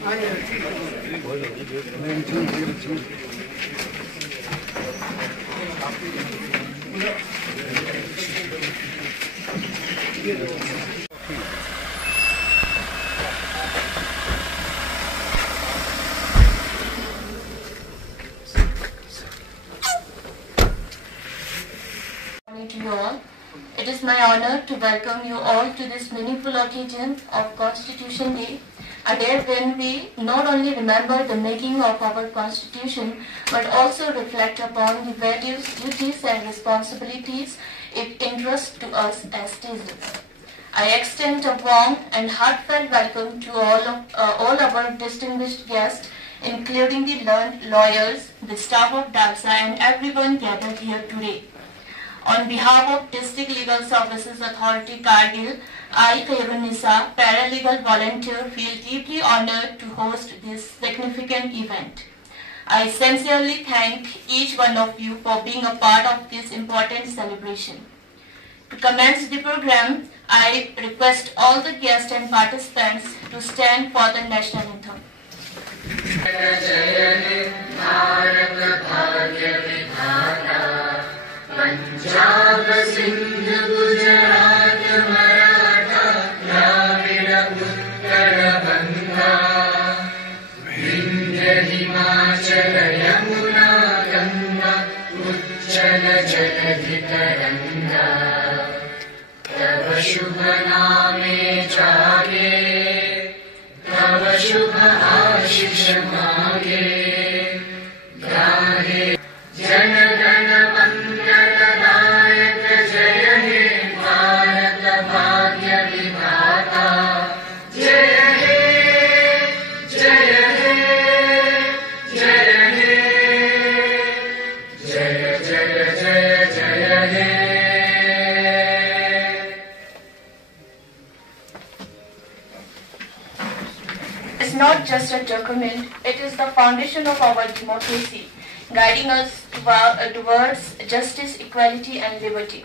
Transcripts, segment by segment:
To you all. It is my honor to welcome you all to this meaningful occasion of Constitution Day, a day when we not only remember the making of our Constitution but also reflect upon the values, duties and responsibilities it entrusts to us as citizens. I extend a warm and heartfelt welcome to all our distinguished guests, including the learned lawyers, the staff of DALSA and everyone gathered here today. On behalf of District Legal Services Authority Kargil, I, Khairun-Nisa, paralegal volunteer, feel deeply honored to host this significant event. I sincerely thank each one of you for being a part of this important celebration. To commence the program, I request all the guests and participants to stand for the national anthem. Punjab Sindh Gujarat Maratha Dravida Utkal Ganga Vindhya Himachal Yamuna Ganga उच्चल जलधि तरंगा तव शुभ नामे जागे तव शुभ आशीष मागे गाहे जन गण वंदनदायक जय हे भारत भाग्य विधाता जय हे जय हे जय हे जय जय जय जय हे. It's not just a document, it is the foundation of our democracy, guiding us towards justice, equality and liberty.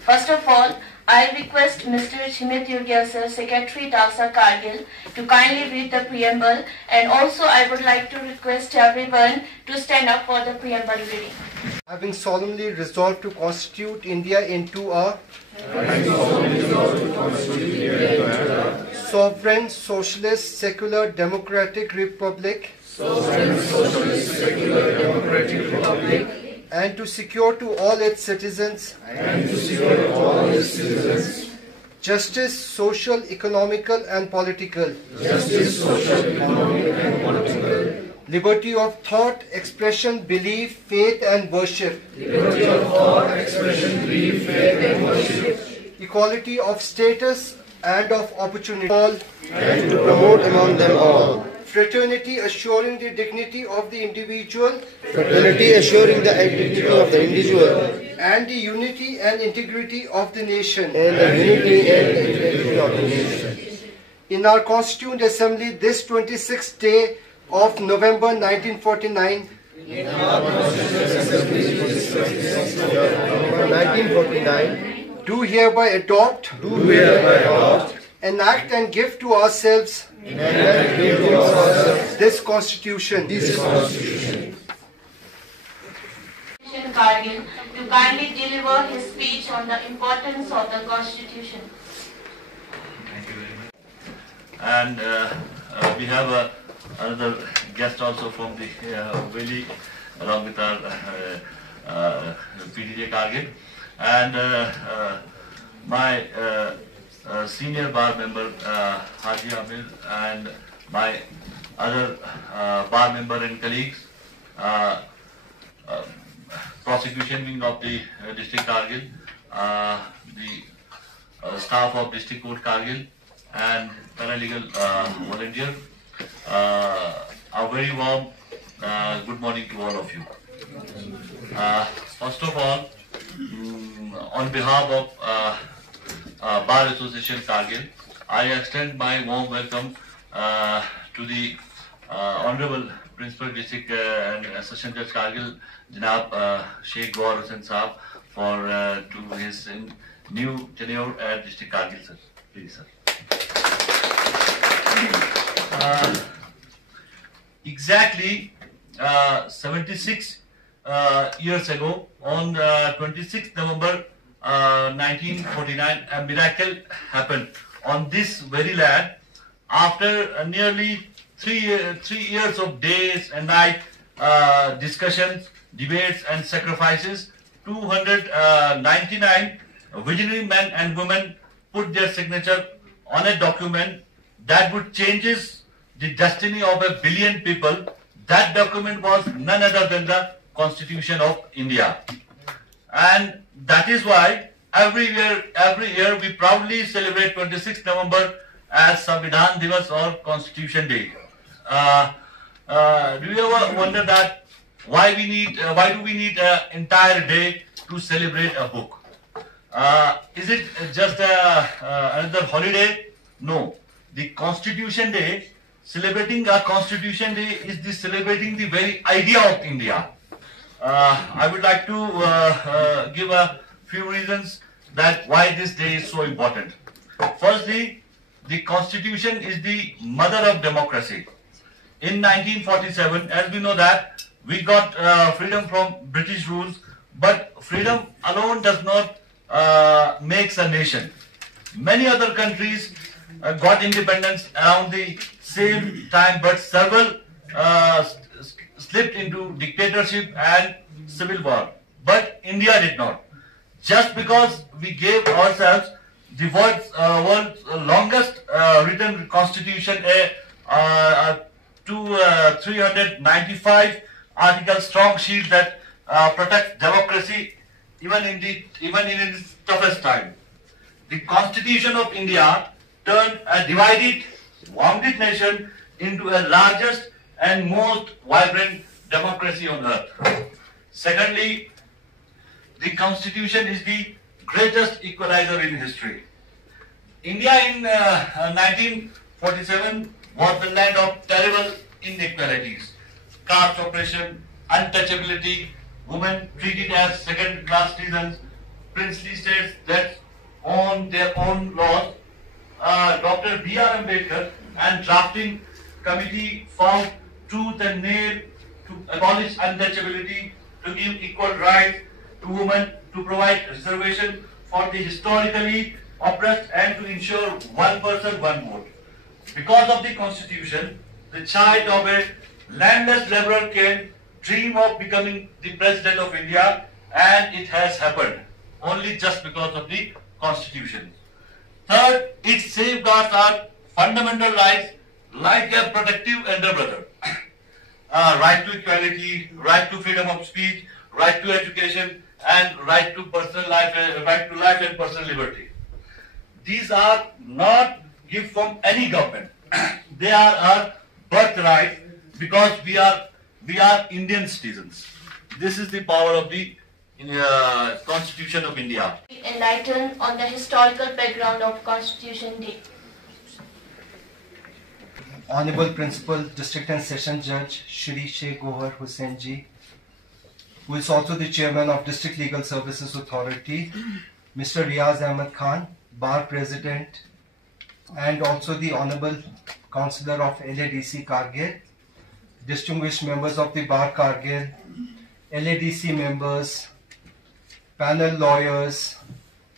First of all, I request Mr. Shimit Yurgia sir, Secretary DALSA Kargil, to kindly read the preamble, and also I would like to request everyone to stand up for the preamble reading. Having solemnly resolved to constitute India into a sovereign, socialist, secular, democratic republic, and to secure to all its citizens justice, social, economical and political, liberty of thought, expression, belief, faith and worship, equality of status and of opportunity, and to promote among them all fraternity, assuring the dignity of the individual, and the unity and integrity of the nation, In our Constituent Assembly this 26th day of November 1949, do hereby adopt, enact and give to ourselves this Constitution. Kargil to kindly deliver his speech on the importance of the Constitution. Thank you very much. And we have another guest also from the Valley, along with our PDJ Kargil, and my senior bar member Haji Amir, and my other bar member and colleagues, prosecution wing of the district Kargil, the staff of district court Kargil, and paralegal volunteer. A very warm good morning to all of you. First of all, on behalf of Bar Association Kargil, I extend my warm welcome to the Honorable Principal District and Assistant Judge Kargil, Janab Sheikh Gawar Hussain Saab, for to his new tenure at District Kargil, sir. Please, sir. exactly 76 years ago, on 26th November 1949, a miracle happened on this very land. After nearly three years of days and night discussions, debates and sacrifices, 299 visionary men and women put their signature on a document that would changes the destiny of 1 billion people. That document was none other than the Constitution of India. And that is why every year we proudly celebrate 26th November as Samvidhan Divas or Constitution Day. Do you ever wonder that why do we need an entire day to celebrate a book? Is it just another holiday? No. The Constitution Day, celebrating a Constitution Day is celebrating the very idea of India. I would like to give a few reasons that why this day is so important. Firstly, the Constitution is the mother of democracy. In 1947, as we know that, we got freedom from British rules, but freedom alone does not make a nation. Many other countries got independence around the same time, but several slipped into dictatorship and civil war. But India did not. Just because we gave ourselves the world's longest written constitution, 395 article strong shield that protects democracy even in its toughest time. The Constitution of India turned a divided, wounded nation into a largest and most vibrant democracy on earth. Secondly, the Constitution is the greatest equalizer in history. India in 1947 was the land of terrible inequalities, caste oppression, untouchability, women treated as second-class citizens, princely states that own their own laws. Dr. B.R. Ambedkar and drafting committee found tooth and nail to abolish untouchability, to give equal rights to women, to provide reservation for the historically oppressed, and to ensure one person, one vote. Because of the Constitution, the child of a landless liberal can dream of becoming the President of India, and it has happened only just because of the Constitution. Third, it safeguards our fundamental rights like a protective elder brother. Right to equality, right to freedom of speech, right to education, and right to personal life, right to life and personal liberty. These are not gifts from any government. They are our birthright because we are Indian citizens. This is the power of the Constitution of India. Enlighten on the historical background of Constitution Day. Honorable Principal District and Session Judge Shri Sheikh Gohar Hussain Ji, who is also the Chairman of District Legal Services Authority, Mr. Riaz Ahmed Khan, Bar President, and also the Honorable Councillor of LADC Kargil, distinguished members of the Bar Kargil, LADC members, panel lawyers,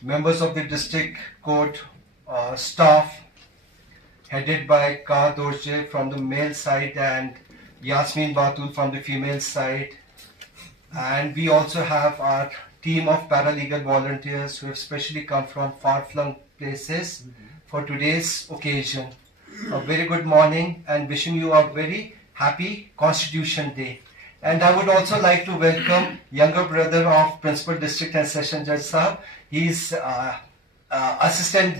members of the District Court staff, headed by Ka Dorje from the male side and Yasmin Batul from the female side. And we also have our team of paralegal volunteers who have specially come from far-flung places for today's occasion. A very good morning and wishing you a very happy Constitution Day. And I would also like to welcome younger brother of Principal District and Session Judge Sahab. He is Assistant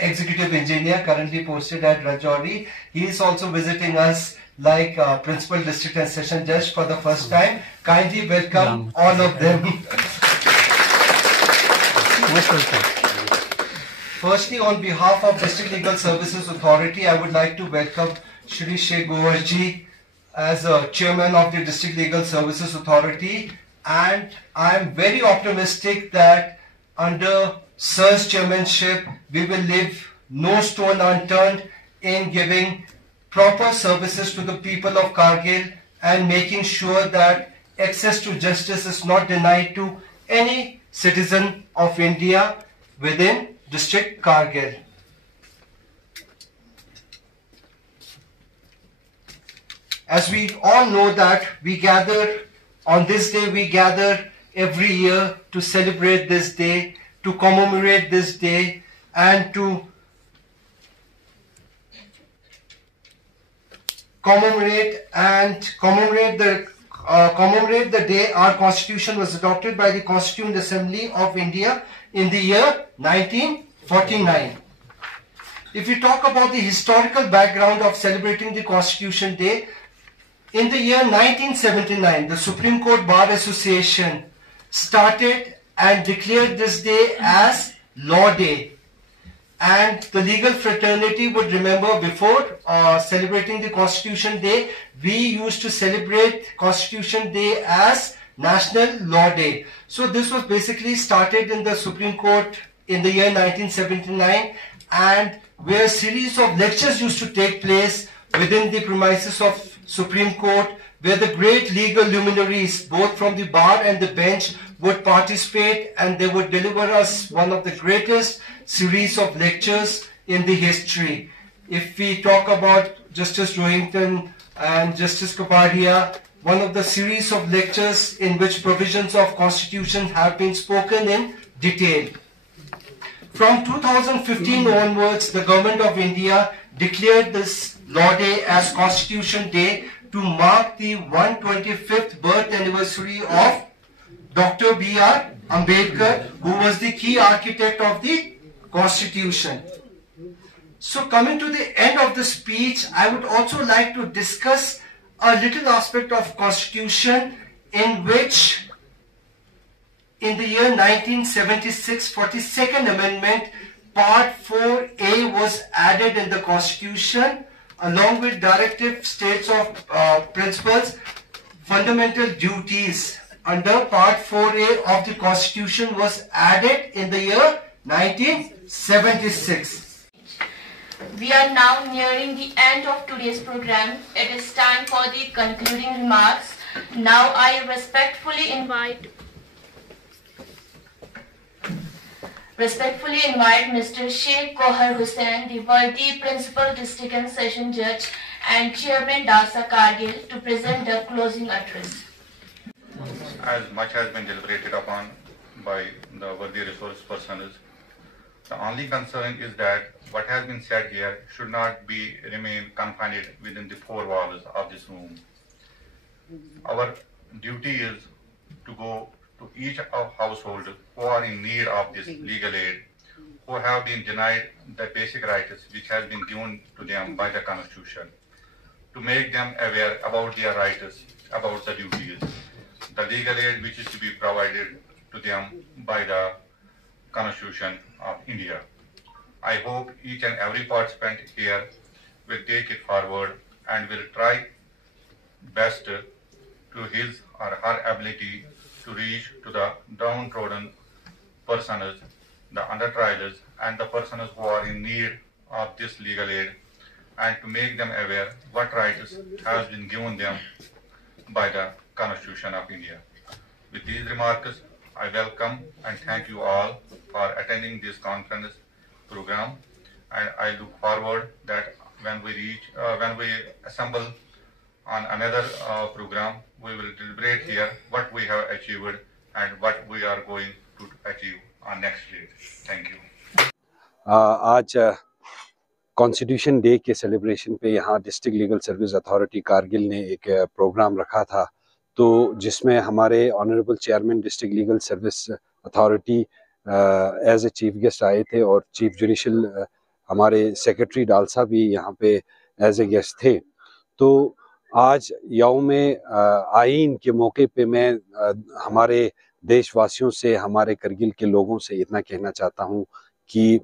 Executive Engineer currently posted at Rajouri. He is also visiting us like Principal District and Session Judge for the first time. Kindly welcome all of them. Firstly, on behalf of District Legal Services Authority, I would like to welcome Shri Sheikh Gohar Ji as Chairman of the District Legal Services Authority, and I am very optimistic that under Sir's chairmanship, we will leave no stone unturned in giving proper services to the people of Kargil and making sure that access to justice is not denied to any citizen of India within district Kargil. As we all know that we gather on this day, we gather every year to celebrate this day, to commemorate this day, and to commemorate the day our Constitution was adopted by the Constituent Assembly of India in the year 1949. If we talk about the historical background of celebrating the Constitution Day, in the year 1979, the Supreme Court Bar Association started and declared this day as Law Day. And the legal fraternity would remember before celebrating the Constitution Day, we used to celebrate Constitution Day as National Law Day. So this was basically started in the Supreme Court in the year 1979, and where a series of lectures used to take place within the premises of Supreme Court, where the great legal luminaries, both from the bar and the bench, would participate, and they would deliver us one of the greatest series of lectures in the history. If we talk about Justice Rohinton and Justice Kapadia, one of the series of lectures in which provisions of Constitution have been spoken in detail. From 2015 onwards, the Government of India declared this Law Day as Constitution Day to mark the 125th birth anniversary of Dr. B.R. Ambedkar, who was the key architect of the Constitution. So coming to the end of the speech, I would also like to discuss a little aspect of Constitution in which in the year 1976, 42nd Amendment, Part 4A was added in the Constitution along with directive states of principles, fundamental duties. Under Part 4A of the Constitution was added in the year 1976. We are now nearing the end of today's program. It is time for the concluding remarks. Now I respectfully invite Mr. Sheikh Gohar Hussain, the worthy Principal District and Session Judge and Chairman DASA Kargil, to present the closing address. As much has been deliberated upon by the worthy resource persons, the only concern is that what has been said here should not remain confined within the four walls of this room. Our duty is to go to each household who are in need of this legal aid, who have been denied the basic rights which has been given to them by the Constitution, to make them aware about their rights, about the duties, the legal aid which is to be provided to them by the Constitution of India. I hope each and every participant here will take it forward and will try best to his or her ability to reach to the downtrodden persons, the under-trials, and the persons who are in need of this legal aid, and to make them aware what rights has been given them by the Constitution of India. With these remarks, I welcome and thank you all for attending this conference program, and I look forward that when we assemble on another program, we will deliberate here what we have achieved and what we are going to achieve on next date. Thank you. आज constitution day के celebration पे यहाँ district legal service authority Kargil ने एक programme रखा था, तो जिसमें हमारे honourable chairman district legal service authority as a chief guest आए थे, और चीफ जुडिशल हमारे सेक्रेटरी डालसा भी यहाँ पे एज ए गेस्ट थे। तो आज यौम आईन के मौके पे मैं हमारे देशवासियों से, हमारे करगिल के लोगों से इतना कहना चाहता हूँ कि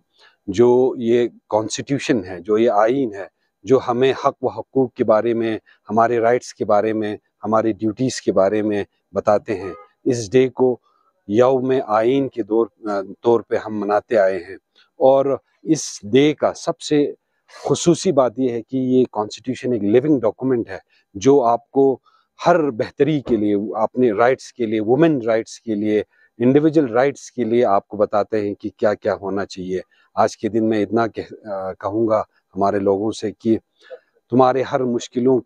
जो ये कॉन्स्टिट्यूशन है, जो ये आईन है, जो हमें हक व हकूक़ के बारे में, हमारे राइट्स के बारे में, हमारी ड्यूटीज़ के बारे में बताते हैं, इस डे को यौम आईन के तौर पे हम मनाते आए हैं। और इस डे का सबसे खुसूसी बात यह है कि ये कॉन्स्टिट्यूशन एक लिविंग डॉक्यूमेंट है जो आपको हर बेहतरी के लिए, अपने राइट्स के लिए, वुमेन राइट्स के लिए, इंडिविजुअल राइट्स के लिए आपको बताते हैं कि क्या क्या होना चाहिए। आज के दिन मैं इतना कहूँगा हमारे लोगों से कि तुम्हारे हर मुश्किलों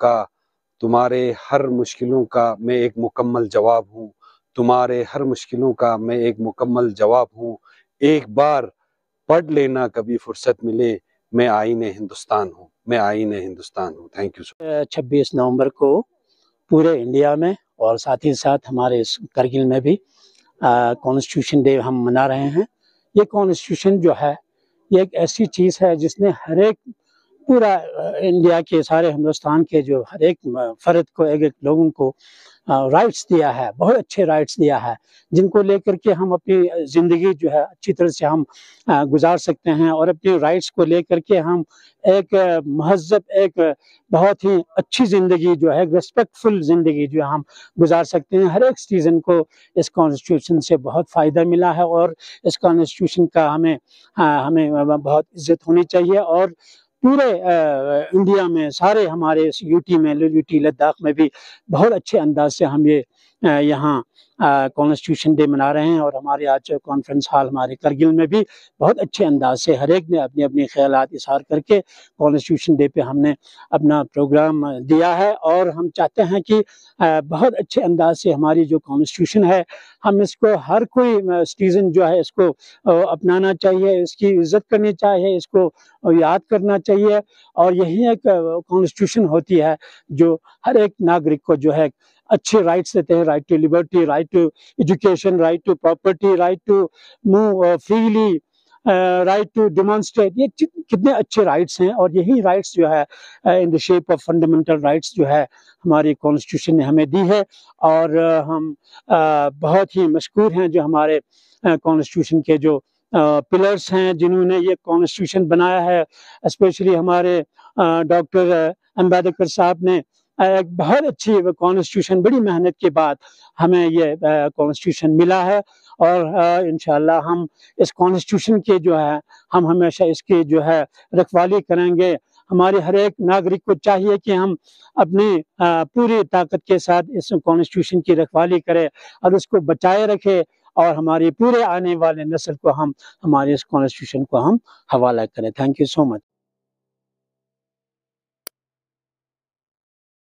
का मैं एक मुकम्मल जवाब हूँ, तुम्हारे हर मुश्किलों का मैं एक मुकम्मल जवाब हूँ। एक बार पढ़ लेना कभी फुर्सत मिले, मैं आईने हिंदुस्तान हूँ, मैं आईने हिंदुस्तान हूँ। Thank you. 26 नवंबर को पूरे इंडिया में और साथ ही साथ हमारे करगिल में भी कॉन्स्टिट्यूशन डे हम मना रहे हैं। ये कॉन्स्टिट्यूशन जो है ये एक ऐसी चीज़ है जिसने हर एक पूरा इंडिया के सारे हिंदुस्तान के जो हर एक फर्द को, एक लोगों को राइट्स दिया है, बहुत अच्छे राइट्स दिया है, जिनको लेकर के हम अपनी ज़िंदगी जो है अच्छी तरह से हम गुजार सकते हैं और अपने राइट्स को लेकर के हम एक महज़ब, एक बहुत ही अच्छी ज़िंदगी जो है, रिस्पेक्टफुल ज़िंदगी जो हम गुजार सकते हैं। हर एक सिटीज़न को इस कॉन्स्टिट्यूशन से बहुत फ़ायदा मिला है और इस कॉन्स्टिट्यूशन का हमें बहुत इज्जत होनी चाहिए। और पूरे इंडिया में, सारे हमारे यूटी में, यूटी लद्दाख में भी बहुत अच्छे अंदाज से हम ये यहाँ कॉन्स्टिट्यूशन डे मना रहे हैं। और हमारे आज कॉन्फ्रेंस हॉल हमारे करगिल में भी बहुत अच्छे अंदाज से हर एक ने अपने अपने ख्यालात इज़हार करके कॉन्स्टिट्यूशन डे पे हमने अपना प्रोग्राम दिया है। और हम चाहते हैं कि बहुत अच्छे अंदाज से हमारी जो कॉन्स्टिट्यूशन है, हम इसको हर कोई सिटीज़न जो है इसको अपनाना चाहिए, इसकी इज्जत करनी चाहिए, इसको याद करना चाहिए। और यही एक कॉन्स्टिट्यूशन होती है जो हर एक नागरिक को जो है अच्छे राइट्स देते हैं, right to liberty, right to education, right to property, right to move freely, right to demonstrate. ये कितने अच्छे राइट्स हैं और यही राइट्स जो है in the shape of fundamental rights जो है हमारी कॉन्स्टिट्यूशन ने हमें दी है। और हम बहुत ही मशकूर हैं जो हमारे कॉन्स्टिट्यूशन के जो पिलर्स हैं, जिन्होंने ये कॉन्स्टिट्यूशन बनाया है। स्पेशली हमारे डॉक्टर अम्बेडकर साहब ने एक बहुत अच्छी कॉन्स्टिट्यूशन, बड़ी मेहनत के बाद हमें ये कॉन्स्टिट्यूशन मिला है। और इंशाल्लाह हम इस कॉन्स्टिट्यूशन के जो है हम हमेशा इसकी जो है रखवाली करेंगे। हमारे हर एक नागरिक को चाहिए कि हम अपनी पूरी ताकत के साथ इस कॉन्स्टिट्यूशन की रखवाली करें और उसको बचाए रखें और हमारे पूरे आने वाले नस्ल को हम हमारे इस कॉन्स्टिट्यूशन को हम हवाला करें। Thank you so much.